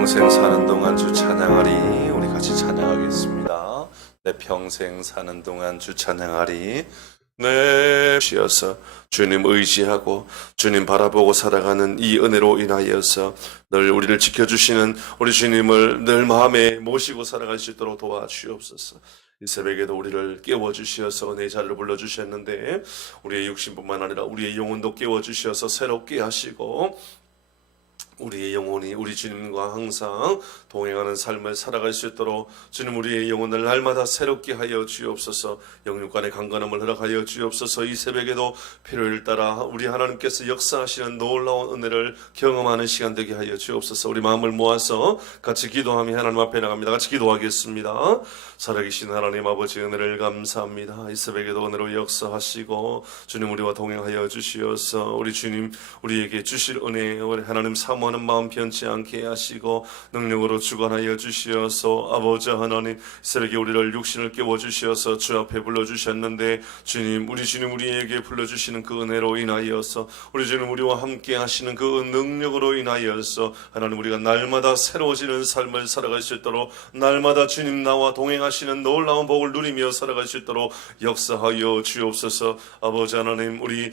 평생 사는 동안 주 찬양하리. 우리 같이 찬양하겠습니다. 내 평생 사는 동안 주 찬양하리. 내 주여서 주님 의지하고 주님 바라보고 살아가는 이 은혜로 인하여서 늘 우리를 지켜주시는 우리 주님을 늘 마음에 모시고 살아갈 수 있도록 도와주옵소서. 이 새벽에도 우리를 깨워주시어서 내 자리를 불러주셨는데 우리의 육신뿐만 아니라 우리의 영혼도 깨워주시어서 새롭게 하시고 우리의 영혼이 우리 주님과 항상 동행하는 삶을 살아갈 수 있도록 주님 우리의 영혼을 날마다 새롭게 하여 주옵소서. 영육간의 강건함을 허락하여 주옵소서. 이 새벽에도 필요를 따라 우리 하나님께서 역사하시는 놀라운 은혜를 경험하는 시간 되게 하여 주옵소서. 우리 마음을 모아서 같이 기도하며 하나님 앞에 나갑니다. 같이 기도하겠습니다. 살아계신 하나님 아버지 은혜를 감사합니다. 이 새벽에도 은혜로 역사하시고 주님 우리와 동행하여 주시어서 우리 주님 우리에게 주실 은혜 우리 하나님 사모하는 마음 변치 않게 하시고 능력으로 주관하여 주시어서 아버지 하나님 새벽에 우리를 육신을 깨워주시어서 주 앞에 불러주셨는데 주님 우리에게 불러주시는 그 은혜로 인하여서 우리 주님 우리와 함께 하시는 그 능력으로 인하여서 하나님 우리가 날마다 새로워지는 삶을 살아갈 수 있도록 날마다 주님 나와 동행하시는 놀라운 복을 누리며 살아갈 수 있도록 역사하여 주옵소서. 아버지 하나님 우리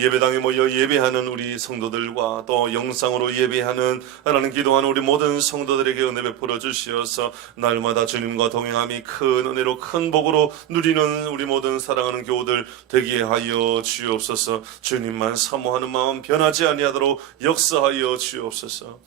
예배당에 모여 예배하는 우리 성도들과 또 영상으로 예배하는 하나님 기도하는 우리 모든 성도들에게 은혜 베풀어 주시어서 날마다 주님과 동행함이 큰 은혜로 큰 복으로 누리는 우리 모든 사랑하는 교우들 되게 하여 주옵소서. 주님만 사모하는 마음 변하지 아니하도록 역사하여 주옵소서.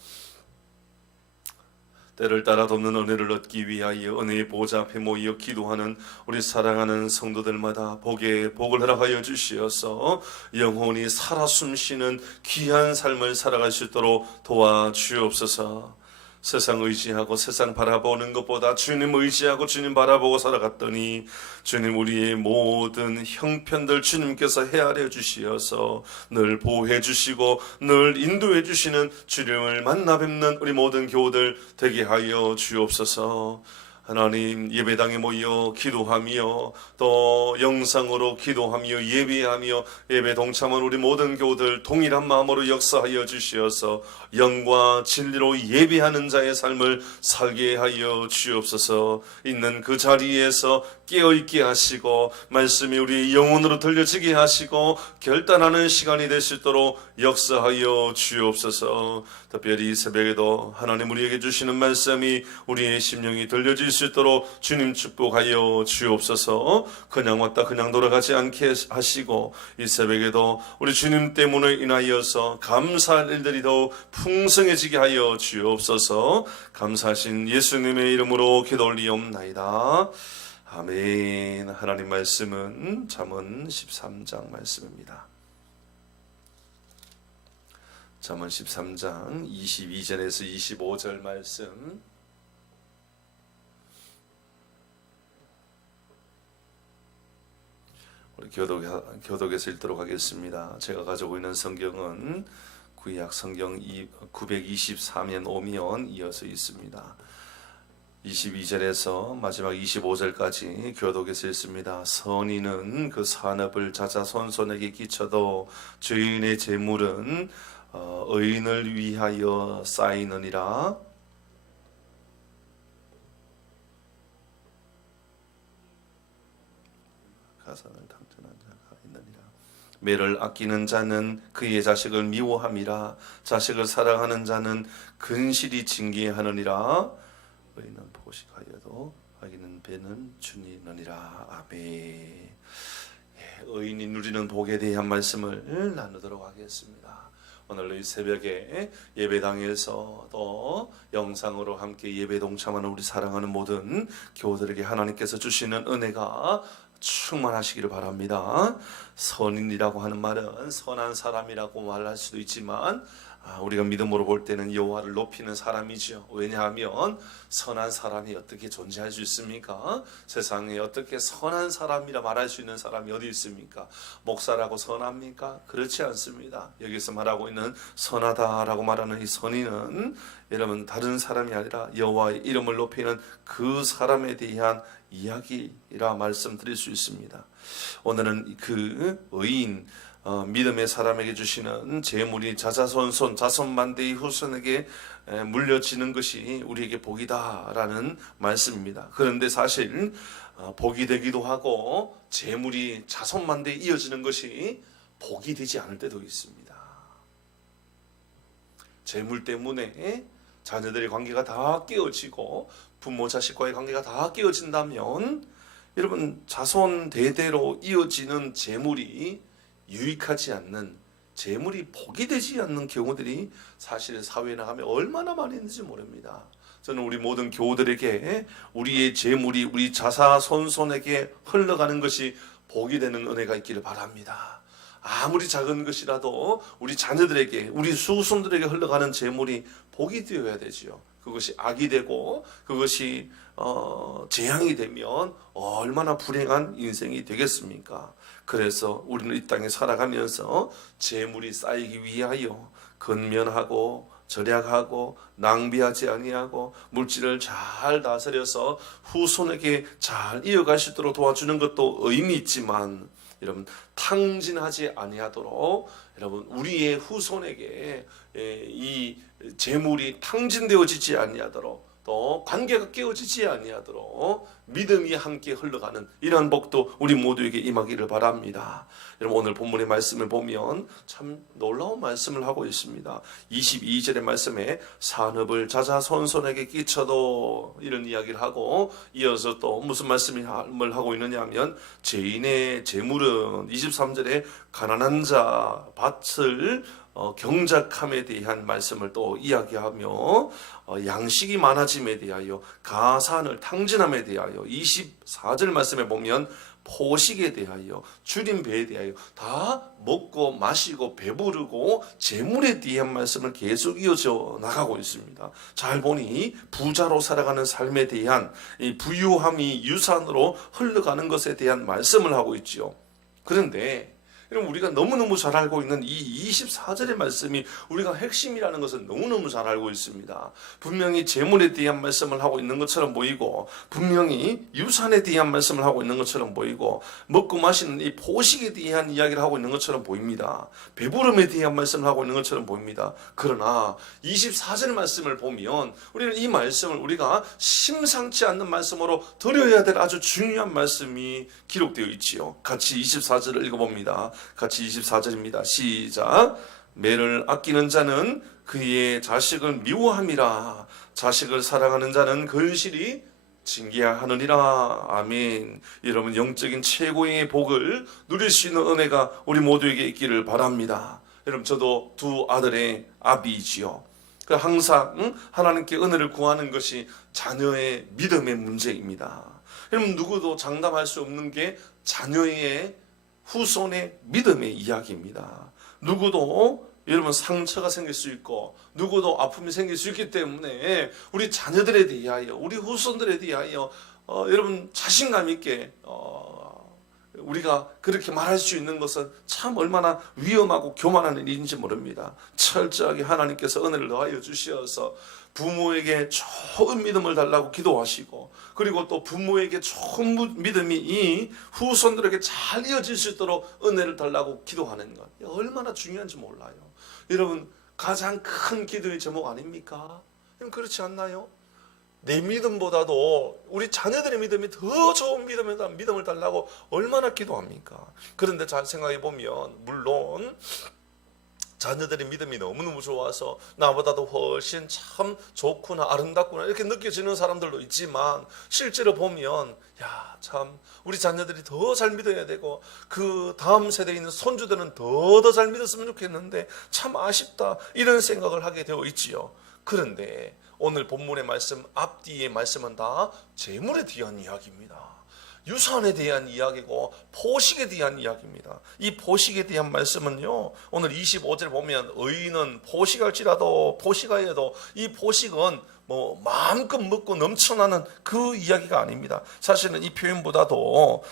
때를 따라 돕는 은혜를 얻기 위하여 은혜의 보좌 앞에 모여 기도하는 우리 사랑하는 성도들마다 복에 복을 허락하여 주시어서 영혼이 살아 숨쉬는 귀한 삶을 살아갈 수 있도록 도와주옵소서. 세상 의지하고 세상 바라보는 것보다 주님 의지하고 주님 바라보고 살아갔더니 주님 우리의 모든 형편들 주님께서 헤아려 주시어서 늘 보호해 주시고 늘 인도해 주시는 주님을 만나 뵙는 우리 모든 교우들 되게 하여 주옵소서. 하나님 예배당에 모여 기도하며 또 영상으로 기도하며 예배하며 예배 동참한 우리 모든 교우들 동일한 마음으로 역사하여 주시어서 영과 진리로 예배하는 자의 삶을 살게 하여 주옵소서. 있는 그 자리에서 깨어있게 하시고 말씀이 우리 영혼으로 들려지게 하시고 결단하는 시간이 될 수 있도록 역사하여 주옵소서. 특별히 이 새벽에도 하나님 우리에게 주시는 말씀이 우리의 심령이 들려질 수 있도록 주님 축복하여 주옵소서. 그냥 왔다 그냥 돌아가지 않게 하시고 이 새벽에도 우리 주님 때문에 인하여서 감사할 일들이 더욱 풍성해지게 하여 주옵소서. 감사하신 예수님의 이름으로 기도 올리옵나이다. 아멘. 하나님 말씀은 잠언 13장 말씀입니다. 잠언 13장 22절에서 25절 말씀 우리 교독에서 읽도록 하겠습니다. 제가 가지고 있는 성경은 구약 성경 923면 오면 이어서 있습니다. 22절에서 마지막 25절까지 교독에서 읽습니다. 선인은 그 산업을 자자손손에게 끼쳐도 죄인의 재물은 의인을 위하여 쌓이느니라. 가산을 당전한 자가 있느니라. 매를 아끼는 자는 그의 자식을 미워함이라. 자식을 사랑하는 자는 근실이 징계하느니라. 의인은 포식하여도 아기는 배는 주니느니라. 아멘. 의인이 누리는 복에 대한 말씀을 나누도록 하겠습니다. 오늘 이 새벽에 예배당에서 또 영상으로 함께 예배 동참하는 우리 사랑하는 모든 교우들에게 하나님께서 주시는 은혜가 충만하시기를 바랍니다. 선인이라고 하는 말은 선한 사람이라고 말할 수도 있지만 우리가 믿음으로 볼 때는 여호와를 높이는 사람이죠. 왜냐하면 선한 사람이 어떻게 존재할 수 있습니까? 세상에 어떻게 선한 사람이라 말할 수 있는 사람이 어디 있습니까? 목사라고 선합니까? 그렇지 않습니다. 여기서 말하고 있는 선하다라고 말하는 이 선인은 여러분 다른 사람이 아니라 여호와의 이름을 높이는 그 사람에 대한 이야기라 말씀드릴 수 있습니다. 오늘은 그 의인 믿음의 사람에게 주시는 재물이 자자손손 자손만대의 후손에게 물려지는 것이 우리에게 복이다라는 말씀입니다. 그런데 사실 복이 되기도 하고 재물이 자손만대에 이어지는 것이 복이 되지 않을 때도 있습니다. 재물 때문에 자녀들의 관계가 다 깨어지고 부모 자식과의 관계가 다 깨어진다면 여러분 자손 대대로 이어지는 재물이 유익하지 않는, 재물이 복이 되지 않는 경우들이 사실 사회에 나가면 얼마나 많이 있는지 모릅니다. 저는 우리 모든 교우들에게 우리의 재물이 우리 자사손손에게 흘러가는 것이 복이 되는 은혜가 있기를 바랍니다. 아무리 작은 것이라도 우리 자녀들에게, 우리 후손들에게 흘러가는 재물이 복이 되어야 되지요. 그것이 악이 되고 그것이 재앙이 되면 얼마나 불행한 인생이 되겠습니까? 그래서 우리는 이 땅에 살아가면서 재물이 쌓이기 위하여 근면하고 절약하고 낭비하지 아니하고 물질을 잘 다스려서 후손에게 잘 이어갈 수 있도록 도와주는 것도 의미 있지만 여러분 탕진하지 아니하도록 여러분 우리의 후손에게 이 재물이 탕진되어지지 아니하도록 또 관계가 깨어지지 아니하도록 믿음이 함께 흘러가는 이러한 복도 우리 모두에게 임하기를 바랍니다. 여러분 오늘 본문의 말씀을 보면 참 놀라운 말씀을 하고 있습니다. 22절의 말씀에 산업을 자자손손에게 끼쳐도 이런 이야기를 하고 이어서 또 무슨 말씀을 하고 있느냐 하면 죄인의 재물은 23절에 가난한 자 밭을 경작함에 대한 말씀을 또 이야기하며 양식이 많아짐에 대하여 가산을 탕진함에 대하여 24절 말씀에 보면 포식에 대하여 줄인 배에 대하여 다 먹고 마시고 배부르고 재물에 대한 말씀을 계속 이어져 나가고 있습니다. 잘 보니 부자로 살아가는 삶에 대한 이 부유함이 유산으로 흘러가는 것에 대한 말씀을 하고 있지요. 그런데 우리가 너무너무 잘 알고 있는 이 24절의 말씀이 우리가 핵심이라는 것을 너무너무 잘 알고 있습니다. 분명히 재물에 대한 말씀을 하고 있는 것처럼 보이고 분명히 유산에 대한 말씀을 하고 있는 것처럼 보이고 먹고 마시는 이 포식에 대한 이야기를 하고 있는 것처럼 보입니다. 배부름에 대한 말씀을 하고 있는 것처럼 보입니다. 그러나 24절 말씀을 보면 우리는 이 말씀을 우리가 심상치 않는 말씀으로 드려야 될 아주 중요한 말씀이 기록되어 있지요. 같이 24절을 읽어봅니다. 같이 24절입니다. 시작. 매를 아끼는 자는 그의 자식을 미워함이라. 자식을 사랑하는 자는 근실이 징계하느니라. 아멘. 여러분 영적인 최고의 복을 누릴 수 있는 은혜가 우리 모두에게 있기를 바랍니다. 여러분 저도 두 아들의 아비이지요. 항상 하나님께 은혜를 구하는 것이 자녀의 믿음의 문제입니다. 여러분 누구도 장담할 수 없는 게 자녀의 후손의 믿음의 이야기입니다. 누구도 여러분 상처가 생길 수 있고 누구도 아픔이 생길 수 있기 때문에 우리 자녀들에 대하여 우리 후손들에 대하여 여러분 자신감 있게 우리가 그렇게 말할 수 있는 것은 참 얼마나 위험하고 교만한 일인지 모릅니다. 철저하게 하나님께서 은혜를 더하여 주시어서 부모에게 좋은 믿음을 달라고 기도하시고 그리고 또 부모에게 좋은 믿음이 이 후손들에게 잘 이어질 수 있도록 은혜를 달라고 기도하는 것 얼마나 중요한지 몰라요. 여러분 가장 큰 기도의 제목 아닙니까? 그렇지 않나요? 내 믿음보다도 우리 자녀들의 믿음이 더 좋은 믿음을 달라고 얼마나 기도합니까? 그런데 잘 생각해 보면 물론 자녀들의 믿음이 너무너무 좋아서 나보다도 훨씬 참 좋구나 아름답구나 이렇게 느껴지는 사람들도 있지만 실제로 보면 야, 참 우리 자녀들이 더 잘 믿어야 되고 그 다음 세대에 있는 손주들은 더 잘 믿었으면 좋겠는데 참 아쉽다 이런 생각을 하게 되어 있지요. 그런데 오늘 본문의 말씀 앞뒤의 말씀은 다 재물에 대한 이야기입니다. 유산에 대한 이야기고 포식에 대한 이야기입니다. 이 포식에 대한 말씀은요 오늘 25절 보면 의인은 포식할지라도 포식하여도 이 포식은 뭐 마음껏 먹고 넘쳐나는 그 이야기가 아닙니다. 사실은 이 표현보다도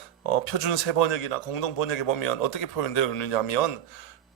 표준 세번역이나 공동 번역에 보면 어떻게 표현되어 있느냐면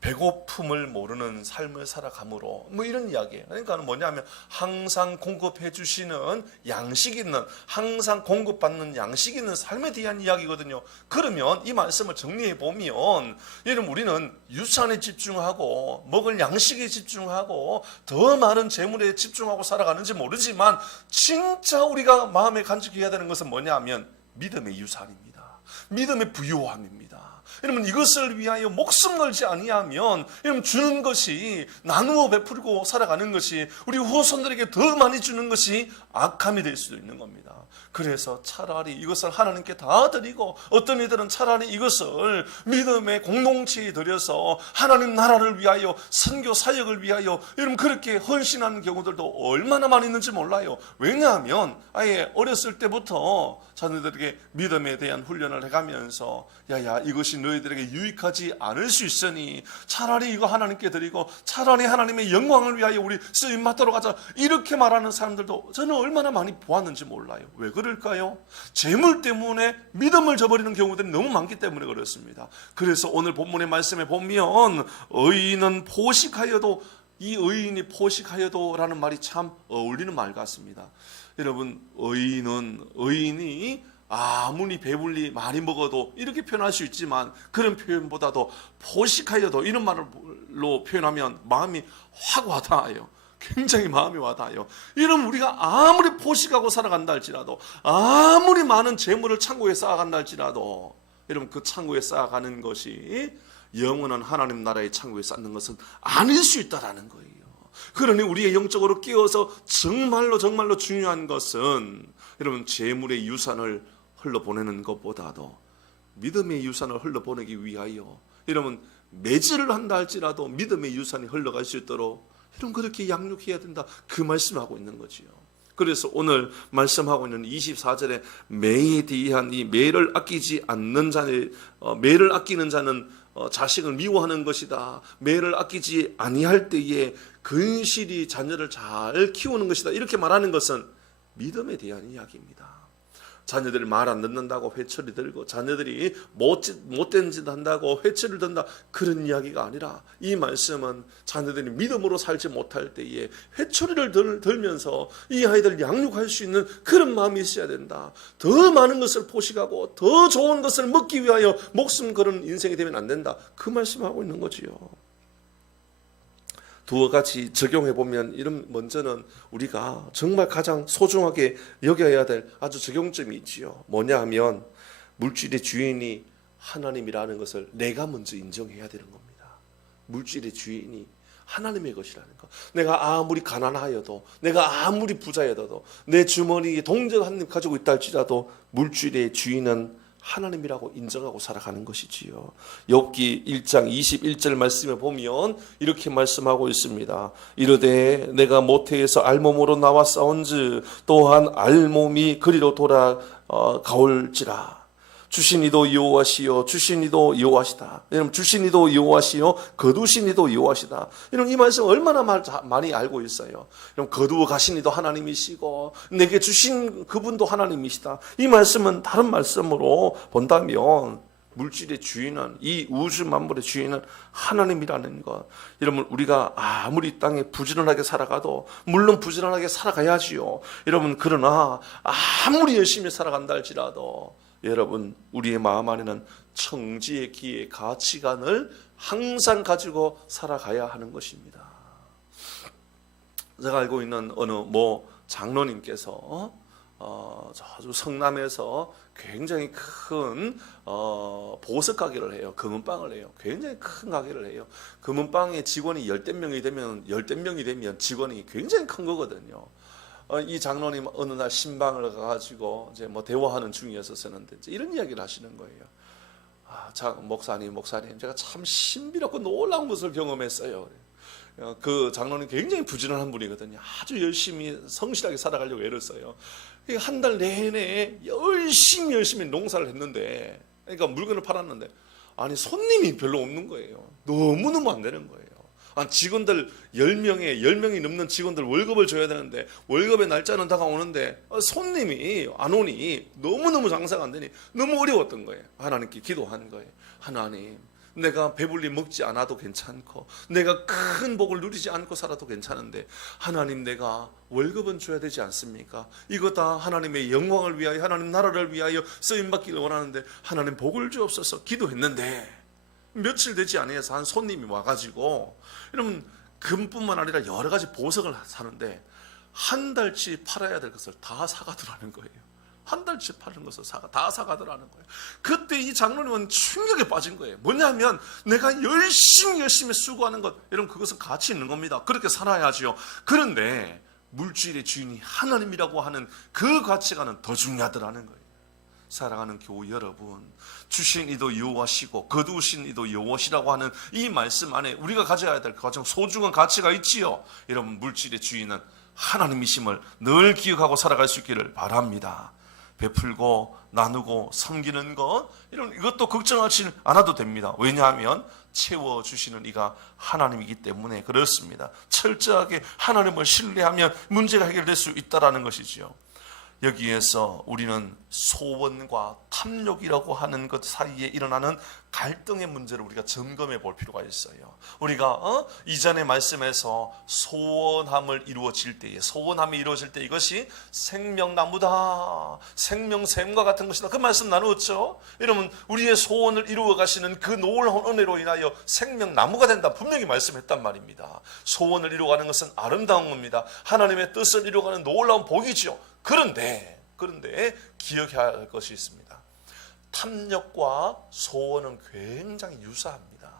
배고픔을 모르는 삶을 살아감으로 뭐 이런 이야기예요. 그러니까 뭐냐면 항상 공급해 주시는 양식 있는, 항상 공급받는 양식 있는 삶에 대한 이야기거든요. 그러면 이 말씀을 정리해 보면 여러분, 우리는 유산에 집중하고 먹을 양식에 집중하고 더 많은 재물에 집중하고 살아가는지 모르지만 진짜 우리가 마음에 간직해야 되는 것은 뭐냐면 믿음의 유산입니다. 믿음의 부요함입니다. 여러분, 이것을 위하여 목숨 걸지 아니하면 여러분, 주는 것이, 나누어 베풀고 살아가는 것이, 우리 후손들에게 더 많이 주는 것이 악함이 될 수도 있는 겁니다. 그래서 차라리 이것을 하나님께 다 드리고, 어떤 이들은 차라리 이것을 믿음의 공동체에 드려서 하나님 나라를 위하여, 선교 사역을 위하여 여러분 그렇게 헌신하는 경우들도 얼마나 많이 있는지 몰라요. 왜냐하면 아예 어렸을 때부터 자녀들에게 믿음에 대한 훈련을 해가면서 야야, 이것이 너희들에게 유익하지 않을 수 있으니 차라리 이거 하나님께 드리고 차라리 하나님의 영광을 위하여 우리 쓰임 받도록 하자, 이렇게 말하는 사람들도 저는 얼마나 많이 보았는지 몰라요. 왜 그럴까요? 재물 때문에 믿음을 저버리는 경우들이 너무 많기 때문에 그렇습니다. 그래서 오늘 본문의 말씀에 보면 의인은 포식하여도, 이 의인이 포식하여도 라는 말이 참 어울리는 말 같습니다. 여러분, 의인이 아무리 배불리 많이 먹어도 이렇게 표현할 수 있지만 그런 표현보다도 포식하여도 이런 말로 표현하면 마음이 확 와닿아요. 굉장히 마음이 와닿아요. 이러면 우리가 아무리 포식하고 살아간다 할지라도, 아무리 많은 재물을 창고에 쌓아간다 할지라도 여러분, 그 창고에 쌓아가는 것이 영원한 하나님 나라의 창고에 쌓는 것은 아닐 수 있다라는 거예요. 그러니 우리의 영적으로 깨어서 정말로 중요한 것은 여러분, 재물의 유산을 흘러보내는 것보다도 믿음의 유산을 흘러보내기 위하여 여러분, 매질을 한다 할지라도 믿음의 유산이 흘러갈 수 있도록 여러분 그렇게 양육해야 된다, 그 말씀하고 있는 거지요. 그래서 오늘 말씀하고 있는 24절에 매에 대한 이 매를 아끼지 않는 자는, 매를 아끼는 자는 자식을 미워하는 것이다. 매를 아끼지 아니할 때에 근실이 자녀를 잘 키우는 것이다. 이렇게 말하는 것은 믿음에 대한 이야기입니다. 자녀들이 말 안 듣는다고 회초리 들고, 자녀들이 못된 짓 한다고 회초리를 든다, 그런 이야기가 아니라 이 말씀은 자녀들이 믿음으로 살지 못할 때에 회초리를 들면서 이 아이들 양육할 수 있는 그런 마음이 있어야 된다. 더 많은 것을 포식하고 더 좋은 것을 먹기 위하여 목숨 걸은 인생이 되면 안 된다, 그 말씀하고 있는 거지요. 두어 가지 적용해 보면, 이런 먼저는 우리가 정말 가장 소중하게 여겨야 될 아주 적용점이 있지요. 뭐냐 하면 물질의 주인이 하나님이라는 것을 내가 먼저 인정해야 되는 겁니다. 물질의 주인이 하나님의 것이라는 것. 내가 아무리 가난하여도, 내가 아무리 부자여도, 내 주머니에 동전 한 입 가지고 있다 할지라도 물질의 주인은 하나님이라고 인정하고 살아가는 것이지요. 욥기 1장 21절 말씀에 보면 이렇게 말씀하고 있습니다. 이르되 내가 모태에서 알몸으로 나와 싸운즉 또한 알몸이 그리로 돌아가올지라. 주신이도 여호와시요 주신이도 여호와시다. 여러분, 주신이도 여호와시요 거두신이도 여호와시다. 여러분, 이 말씀 얼마나 많이 알고 있어요. 여러분, 거두어 가신이도 하나님이시고 내게 주신 그분도 하나님이시다. 이 말씀은 다른 말씀으로 본다면 물질의 주인은, 이 우주 만물의 주인은 하나님이라는 것. 여러분, 우리가 아무리 땅에 부지런하게 살아가도, 물론 부지런하게 살아가야지요. 여러분, 그러나 아무리 열심히 살아간다 할지라도 여러분, 우리의 마음 안에는 청지의 기의 가치관을 항상 가지고 살아가야 하는 것입니다. 제가 알고 있는 어느 장로님께서 저주 성남에서 굉장히 큰 보석 가게를 해요. 금은방을 해요. 굉장히 큰 가게를 해요. 금은방에 직원이 10명이 되면 직원이 굉장히 큰 거거든요. 이 장로님 어느 날 신방을 가가지고 이제 대화하는 중이었었는데 이런 이야기를 하시는 거예요. 목사님, 제가 참 신비롭고 놀라운 것을 경험했어요. 그 장로님 굉장히 부지런한 분이거든요. 아주 열심히 성실하게 살아가려고 애를 써요. 한 달 내내 열심히 농사를 했는데, 그러니까 물건을 팔았는데, 아니 손님이 별로 없는 거예요. 너무너무 안 되는 거예요. 직원들 10명이 넘는 직원들 월급을 줘야 되는데 월급의 날짜는 다가오는데 손님이 안 오니 너무너무 장사가 안 되니 너무 어려웠던 거예요. 하나님께 기도한 거예요. 하나님, 내가 배불리 먹지 않아도 괜찮고 내가 큰 복을 누리지 않고 살아도 괜찮은데 하나님 내가 월급은 줘야 되지 않습니까? 이거 다 하나님의 영광을 위하여 하나님 나라를 위하여 쓰임받기를 원하는데 하나님 복을 주옵소서 기도했는데 며칠 되지 않아서 한 손님이 와가지고 여러분 금뿐만 아니라 여러 가지 보석을 사는데 한 달치 팔아야 될 것을 다 사가더라는 거예요. 한 달치 파는 것을 다 사가더라는 거예요. 그때 이 장로님은 충격에 빠진 거예요. 뭐냐면 내가 열심히 수고하는 것, 여러분 그것은 가치 있는 겁니다. 그렇게 살아야죠. 그런데 물질의 주인이 하나님이라고 하는 그 가치관은 더 중요하더라는 거예요. 사랑하는 교우 여러분, 주신 이도 여호와시고 거두신 이도 여호와시라고 하는 이 말씀 안에 우리가 가져야 될 가장 소중한 가치가 있지요. 여러분 물질의 주인은 하나님이심을 늘 기억하고 살아갈 수 있기를 바랍니다. 베풀고 나누고 섬기는 것 이것도 걱정하지 않아도 됩니다. 왜냐하면 채워주시는 이가 하나님이기 때문에 그렇습니다. 철저하게 하나님을 신뢰하면 문제가 해결될 수 있다는 것이지요. 여기에서 우리는 소원과 탐욕이라고 하는 것 사이에 일어나는 갈등의 문제를 우리가 점검해 볼 필요가 있어요. 우리가 이전의 말씀에서 소원함이 이루어질 때 이것이 생명나무다, 생명샘과 같은 것이다, 그 말씀 나누었죠. 여러분 우리의 소원을 이루어 가시는 그 놀라운 은혜로 인하여 생명나무가 된다 분명히 말씀했단 말입니다. 소원을 이루어가는 것은 아름다운 겁니다. 하나님의 뜻을 이루어가는 놀라운 복이죠. 그런데 기억해야 할 것이 있습니다. 탐욕과 소원은 굉장히 유사합니다.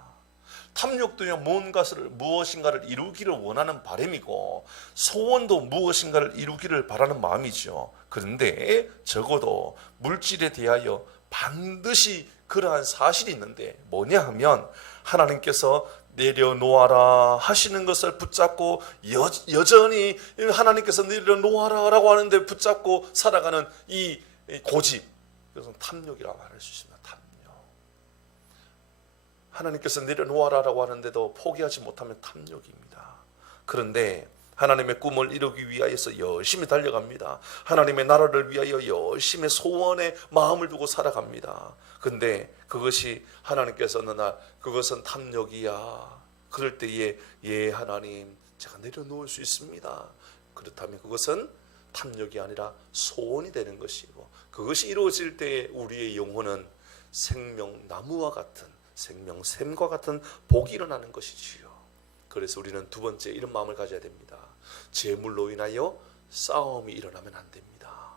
탐욕도요 무엇인가를 이루기를 원하는 바람이고 소원도 무엇인가를 이루기를 바라는 마음이죠. 그런데 적어도 물질에 대하여 반드시 그러한 사실이 있는데 뭐냐 하면 하나님께서 내려놓아라 하시는 것을 붙잡고 여전히 하나님께서 내려놓아라 라고 하는데 붙잡고 살아가는 이 고집, 그것은 탐욕이라고 말할 수 있습니다. 탐욕. 하나님께서 내려놓아라 라고 하는데도 포기하지 못하면 탐욕입니다. 그런데 하나님의 꿈을 이루기 위하여서 열심히 달려갑니다. 하나님의 나라를 위하여 열심히 소원에 마음을 두고 살아갑니다. 근데 그것이 하나님께서는 그것은 탐욕이야. 그럴 때에 예 하나님 제가 내려놓을 수 있습니다. 그렇다면 그것은 탐욕이 아니라 소원이 되는 것이고 그것이 이루어질 때에 우리의 영혼은 생명나무와 같은 생명샘과 같은 복이 일어나는 것이지요. 그래서 우리는 두 번째 이런 마음을 가져야 됩니다. 재물로 인하여 싸움이 일어나면 안 됩니다.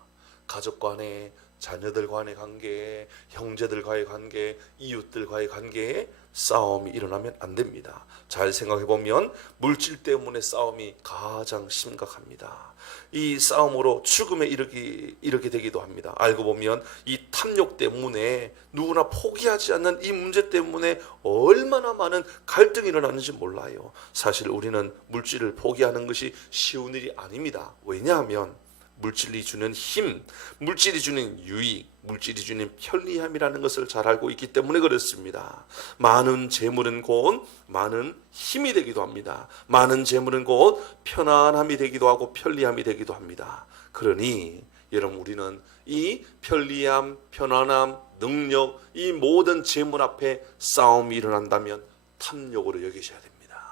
가족 간에, 자녀들 간의 관계, 형제들과의 관계, 이웃들과의 관계에 싸움이 일어나면 안 됩니다. 잘 생각해 보면 물질 때문에 싸움이 가장 심각합니다. 이 싸움으로 죽음에 이르게 되기도 합니다. 알고 보면 이 탐욕 때문에 누구나 포기하지 않는 이 문제 때문에 얼마나 많은 갈등이 일어나는지 몰라요. 사실 우리는 물질을 포기하는 것이 쉬운 일이 아닙니다. 왜냐하면 물질이 주는 힘, 물질이 주는 유익, 물질이 주는 편리함이라는 것을 잘 알고 있기 때문에 그렇습니다. 많은 재물은 곧 많은 힘이 되기도 합니다. 많은 재물은 곧 편안함이 되기도 하고 편리함이 되기도 합니다. 그러니 여러분 우리는 이 편리함, 편안함, 능력, 이 모든 재물 앞에 싸움이 일어난다면 탐욕으로 여기셔야 됩니다.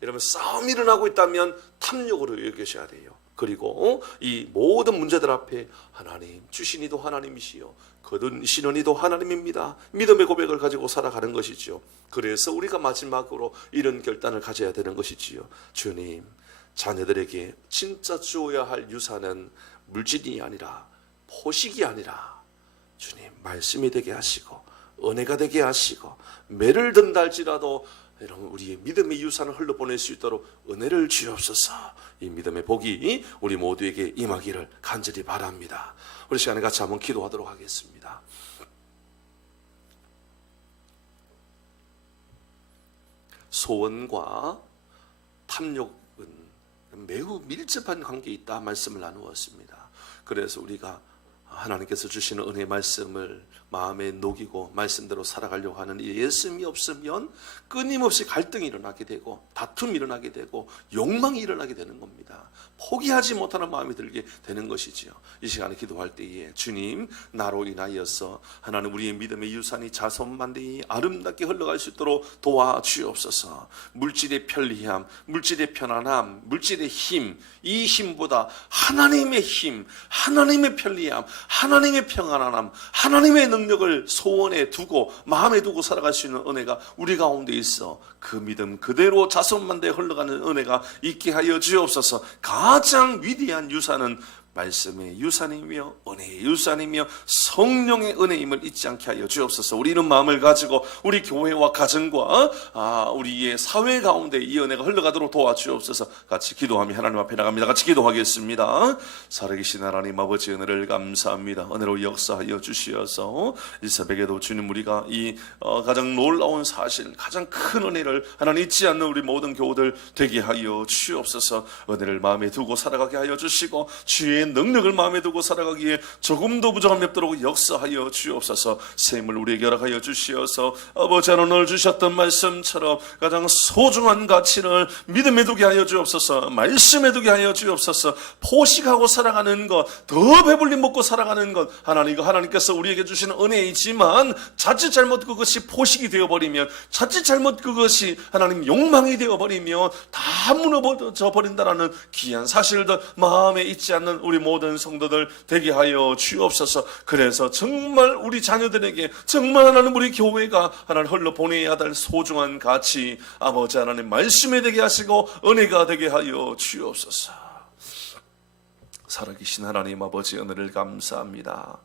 여러분 싸움이 일어나고 있다면 탐욕으로 여기셔야 돼요. 그리고 이 모든 문제들 앞에 하나님 주신 이도 하나님이시요 거두시는 이도 하나님입니다. 믿음의 고백을 가지고 살아가는 것이지요. 그래서 우리가 마지막으로 이런 결단을 가져야 되는 것이지요. 주님, 자녀들에게 진짜 주어야 할 유산은 물질이 아니라 포식이 아니라 주님 말씀이 되게 하시고 은혜가 되게 하시고 매를 든다 할지라도 여러분 우리의 믿음의 유산을 흘러보낼 수 있도록 은혜를 주옵소서. 이 믿음의 복이 우리 모두에게 임하기를 간절히 바랍니다. 우리 시간에 같이 한번 기도하도록 하겠습니다. 소원과 탐욕은 매우 밀접한 관계에 있다 말씀을 나누었습니다. 그래서 우리가 하나님께서 주시는 은혜의 말씀을 마음에 녹이고 말씀대로 살아가려고 하는 이 예수님이 없으면 끊임없이 갈등이 일어나게 되고 다툼이 일어나게 되고 욕망이 일어나게 되는 겁니다. 포기하지 못하는 마음이 들게 되는 것이지요. 이 시간에 기도할 때에 주님, 나로 인하여서 하나님 우리의 믿음의 유산이 자손만대히 아름답게 흘러갈 수 있도록 도와주옵소서. 물질의 편리함, 물질의 편안함, 물질의 힘, 이 힘보다 하나님의 힘, 하나님의 편리함, 하나님의 평안함, 하나님의 능력을 소원에 두고 마음에 두고 살아갈 수 있는 은혜가 우리 가운데 있어 그 믿음 그대로 자손만대에 흘러가는 은혜가 있게 하여 주옵소서. 가장 위대한 유산은 말씀의 유산이며 은혜의 유산이며 성령의 은혜임을 잊지 않게 하여 주옵소서. 우리 이런 마음을 가지고 우리 교회와 가정과 우리의 사회 가운데 이 은혜가 흘러가도록 도와주옵소서. 같이 기도하며 하나님 앞에 나갑니다. 같이 기도하겠습니다. 살아계신 하나님 아버지, 은혜를 감사합니다. 은혜로 역사하여 주시어서 이 새벽에도 주님, 우리가 이 가장 놀라운 사실, 가장 큰 은혜를 하나님 잊지 않는 우리 모든 교우들 되게 하여 주옵소서. 은혜를 마음에 두고 살아가게 하여 주시고 주의 능력을 마음에 두고 살아가기에 조금도 부족함이 없도록 역사하여 주옵소서. 샘을 우리에게 허락하여 주시어서 아버지 하나님 오늘 주셨던 말씀처럼 가장 소중한 가치를 믿음에 두게 하여 주옵소서. 말씀에 두게 하여 주옵소서. 포식하고 살아가는 것, 더 배불리 먹고 살아가는 것, 하나님, 이거 하나님께서 우리에게 주시는 은혜이지만 자칫 잘못 그것이 포식이 되어버리면, 자칫 잘못 그것이 하나님 욕망이 되어버리면 다 무너져 버린다라는 귀한 사실들 마음에 잊지 않는 우리 모든 성도들 되게 하여 주옵소서. 그래서 정말 우리 자녀들에게, 정말 하나님 우리 교회가 하나님 흘러보내야 될 소중한 가치, 아버지 하나님 말씀에 되게 하시고 은혜가 되게 하여 주옵소서. 살아계신 하나님 아버지, 은혜를 감사합니다.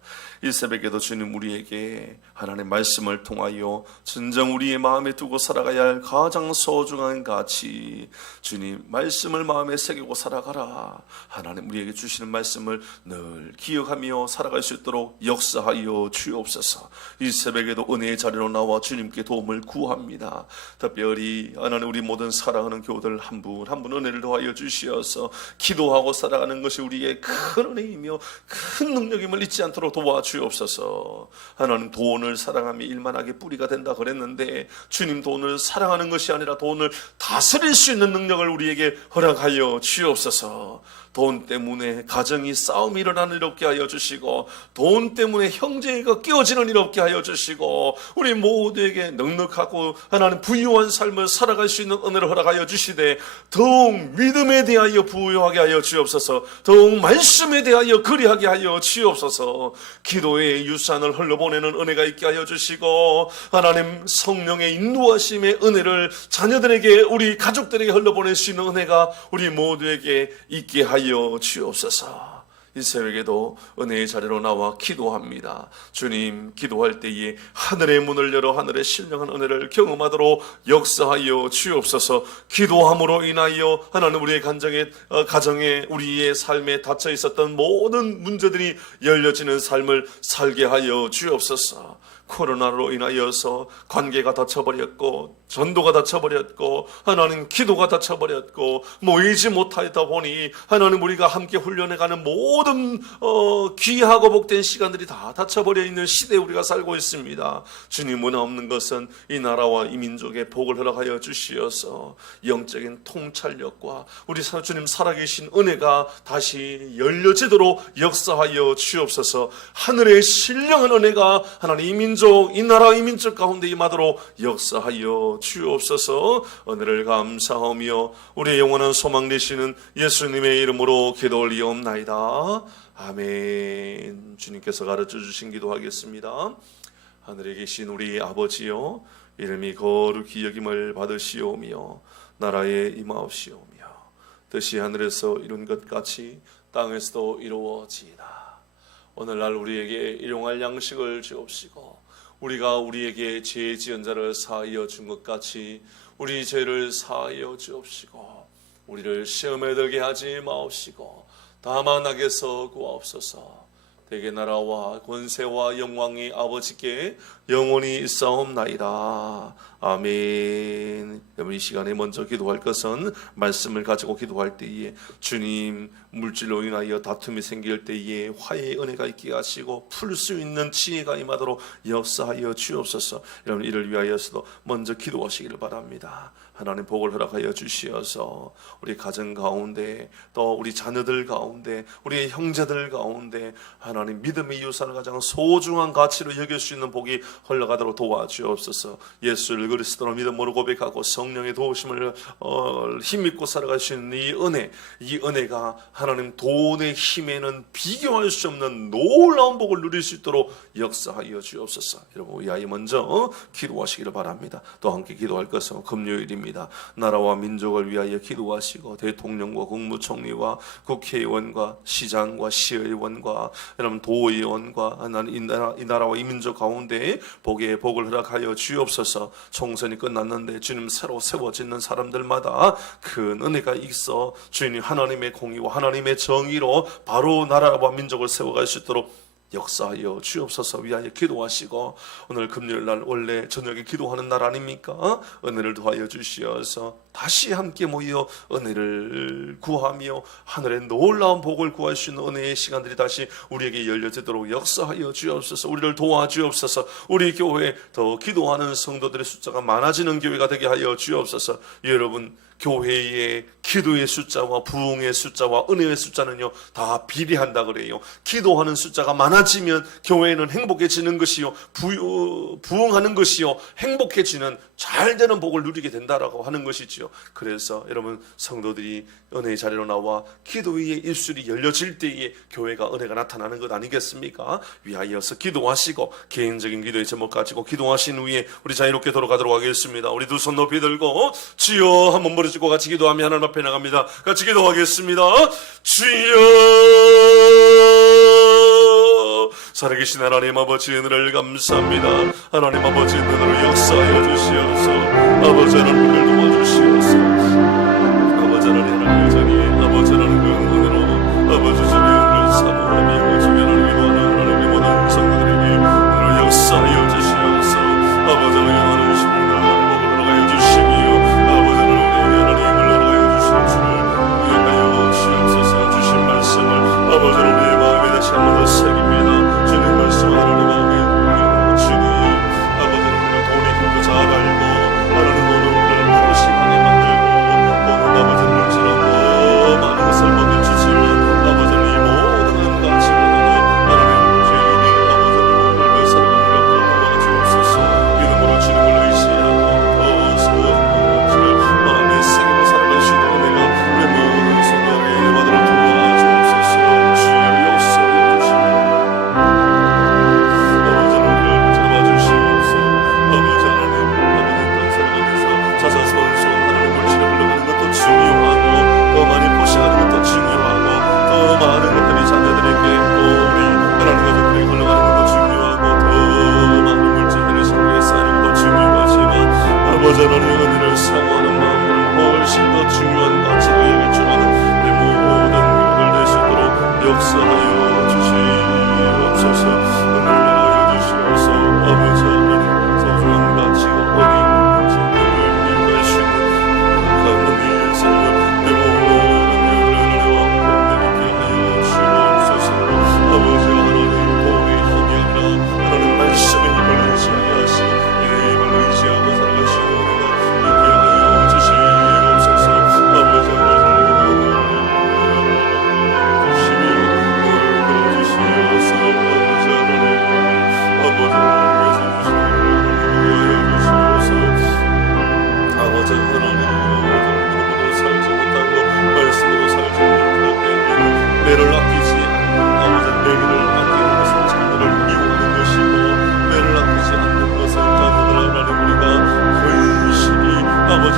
이 새벽에도 주님, 우리에게 하나님의 말씀을 통하여 진정 우리의 마음에 두고 살아가야 할 가장 소중한 가치, 주님 말씀을 마음에 새기고 살아가라. 하나님 우리에게 주시는 말씀을 늘 기억하며 살아갈 수 있도록 역사하여 주옵소서. 이 새벽에도 은혜의 자리로 나와 주님께 도움을 구합니다. 특별히 하나님 우리 모든 사랑하는 교우들 한 분 한 분 은혜를 더하여 주시어서 기도하고 살아가는 것이 우리의 큰 은혜이며 큰 능력임을 잊지 않도록 도와주옵소서. 하나님, 돈을 사랑하며 일만하게 뿌리가 된다 그랬는데 주님, 돈을 사랑하는 것이 아니라 돈을 다스릴 수 있는 능력을 우리에게 허락하여 주옵소서. 돈 때문에 가정이 싸움이 일어나는 일 없게 하여 주시고, 돈 때문에 형제가 끼어지는 일 없게 하여 주시고, 우리 모두에게 넉넉하고 하나님 부유한 삶을 살아갈 수 있는 은혜를 허락하여 주시되, 더욱 믿음에 대하여 부유하게 하여 주옵소서. 더욱 말씀에 대하여 그리하게 하여 주옵소서. 기도의 유산을 흘러보내는 은혜가 있게 하여 주시고, 하나님 성령의 인도하심의 은혜를 자녀들에게, 우리 가족들에게 흘러보낼 수 있는 은혜가 우리 모두에게 있게 하여 주옵소서. 이 새벽에도 은혜의 자리로 나와 기도합니다. 주님, 기도할 때에 하늘의 문을 열어 하늘의 신령한 은혜를 경험하도록 역사하여 주옵소서. 기도함으로 인하여 하나님 우리의 가정에 우리의 삶에 닫혀 있었던 모든 문제들이 열려지는 삶을 살게 하여 주옵소서. 코로나로 인하여서 관계가 닫혀버렸고, 전도가 닫혀버렸고, 하나님 기도가 닫혀버렸고, 모이지 못하다 보니 하나님 우리가 함께 훈련해가는 모든 귀하고 복된 시간들이 다 닫혀버려 있는 시대에 우리가 살고 있습니다. 주님, 은혜 없는 것은 이 나라와 이 민족의 복을 허락하여 주시어서 영적인 통찰력과 우리 주님 살아계신 은혜가 다시 열려지도록 역사하여 주옵소서. 하늘의 신령한 은혜가 하나님 이 민족, 이 나라, 이 민족 가운데 임하도록 역사하여 주옵소서. 은혜를 감사하며 우리의 영원한 소망 되시는 예수님의 이름으로 기도 올리옵나이다. 아멘. 주님께서 가르쳐 주신 기도하겠습니다. 하늘에 계신 우리 아버지여, 이름이 거룩히 여김을 받으시오며 나라에 임하옵시오며 뜻이 하늘에서 이룬 것 같이 땅에서도 이루어지이다. 오늘날 우리에게 일용할 양식을 주옵시고, 우리가 우리에게 죄 지은 자를 사하여 준 것 같이 우리 죄를 사하여 주옵시고, 우리를 시험에 들게 하지 마옵시고 다만 악에서 구하옵소서. 대개 나라와 권세와 영광이 아버지께 영원히 있사옵나이다. 아멘. 여러분, 이 시간에 먼저 기도할 것은 말씀을 가지고 기도할 때에 주님, 물질로 인하여 다툼이 생길 때에 화해의 은혜가 있게 하시고 풀 수 있는 지혜가 임하도록 역사하여 주옵소서. 여러분, 이를 위하여서도 먼저 기도하시기를 바랍니다. 하나님 복을 허락하여 주시어서 우리 가정 가운데, 또 우리 자녀들 가운데, 우리 형제들 가운데 하나님 믿음의 유산을 가장 소중한 가치로 여길 수 있는 복이 흘러가도록 도와주옵소서. 예수를 그리스도로 믿음으로 고백하고 성령의 도우심을 힘입고 살아갈 수 있는 이 은혜가 하나님 돈의 힘에는 비교할 수 없는 놀라운 복을 누릴 수 있도록 역사하여 주옵소서. 여러분, 이 아이 먼저 기도하시기를 바랍니다. 또 함께 기도할 것은 금요일입니다. 나라와 민족을 위하여 기도하시고 대통령과 국무총리와 국회의원과 시장과 시의원과 여러분 도의원과 이 나라와 이 민족 가운데 복의 복을 허락하여 주옵소서. 총선이 끝났는데 주님 새로 세워지는 사람들마다 큰 은혜가 있어 주님 하나님의 공의와 하나님의 정의로 바로 나라와 민족을 세워갈 수 있도록 역사하여 주옵소서. 위하여 기도하시고, 오늘 금요일날 원래 저녁에 기도하는 날 아닙니까? 은혜를 더하여 주시어서 다시 함께 모여 은혜를 구하며 하늘의 놀라운 복을 구할 수 있는 은혜의 시간들이 다시 우리에게 열려지도록 역사하여 주옵소서. 우리를 도와주옵소서. 우리 교회 더 기도하는 성도들의 숫자가 많아지는 교회가 되게 하여 주옵소서. 여러분, 교회의 기도의 숫자와 부흥의 숫자와 은혜의 숫자는요 다 비례한다 그래요. 기도하는 숫자가 많아지면 교회는 행복해지는 것이요, 부흥하는 것이요, 행복해지는 잘되는 복을 누리게 된다라고 하는 것이지요. 그래서 여러분, 성도들이 은혜의 자리로 나와 기도의 입술이 열려질 때에 교회가 은혜가 나타나는 것 아니겠습니까? 위하여서 기도하시고 개인적인 기도의 제목 가지고 기도하신 후에 우리 자유롭게 돌아가도록 하겠습니다. 우리 두 손 높이 들고 주여 한번 부르시고 같이 기도하며 하나님 앞에 나갑니다. 같이 기도하겠습니다. 주여, 살아계신 하나님 아버지 은혜를 감사합니다. 하나님 아버지 은혜로 역사하여 주시옵소서. 아버지 하나님 우리를 도와주시옵소서. 아버지 하나님 여전히 아버지 하나님 그 은혜로 아버지 주님의 은혜를 사모하며 주님 하나님 기도하는 하나님의 모든 성도들에게 은혜를 역사하여 주시옵소서. 아버지 하나님 하나님 주시는 복을 허락하여 주시며 아버지 하나님을 허락하여 주신 주를 구역하여 주시옵소서. 주신 말씀을 아버지 하나님의 마음에 다시 한번 더 새깁니다. 주님 말씀 하나님 마음에 주님 아버지 하나님 돈의 힘도 잘 알고 하나님 돈을 포식하게 만들고 돈은 아버지 물질하고 많은 것을 먹여주지만 아버지 하나님 이 모든 가치보다도 하나님 주인이 아버지 하나님 그 사랑을 베풀어 주옵소서. 믿음으로 주님을 의지하고 더 소원한 것을 마음에 새기고 살아갈 수 있는 은혜가 우리 모든 성도에게 받도록 도와주옵소서. 주여 역사하여 주시옵소서. 아버지 우리를 잡아주시옵소서. 아버지 하나님 땅 살아가면서 자자손손 하나님 물질에 흘러가는 것도 중요하고 더 많이 포식하는 것도 중요하고 더 많은 것들이 자녀들에게 또 우리 하나님 가족들에게 흘러가는 것도 중요하고 더 많은 물질들이 성도에 쌓이는 것도 중요하지만 아버지 하나님 은혜를 사모하는 마음을 훨씬 더 중요한 가치로 여길 줄 아는 우리 모든 것을 낼 수 있도록 역사하여 주시옵소서. 은혜를 내려 주시옵소서. 아버지 하나님 소중한 가치가 어디 있는지 늘 수 있는 하나님의 삶을 내 모든 일을 왕복되게 하여 주시옵소서. 아버지 하나님 복의 힘이 아니라 하나님 말씀의 힘을 의지하게 하시고 이 힘을 의지하고 살아갈 수 있는 은혜가 있게 하여 주시옵소서. 아버지 하나님 아버지 하나님 믿음으로 살지 못하고 말씀으로 살지 못하게 매를 아끼지 않는 아버지 매기를 아끼는 것은 자녀를 미워하는 것이고 매를 아끼지 않는 것은 자녀들 하나님 우리가 근실히 아버지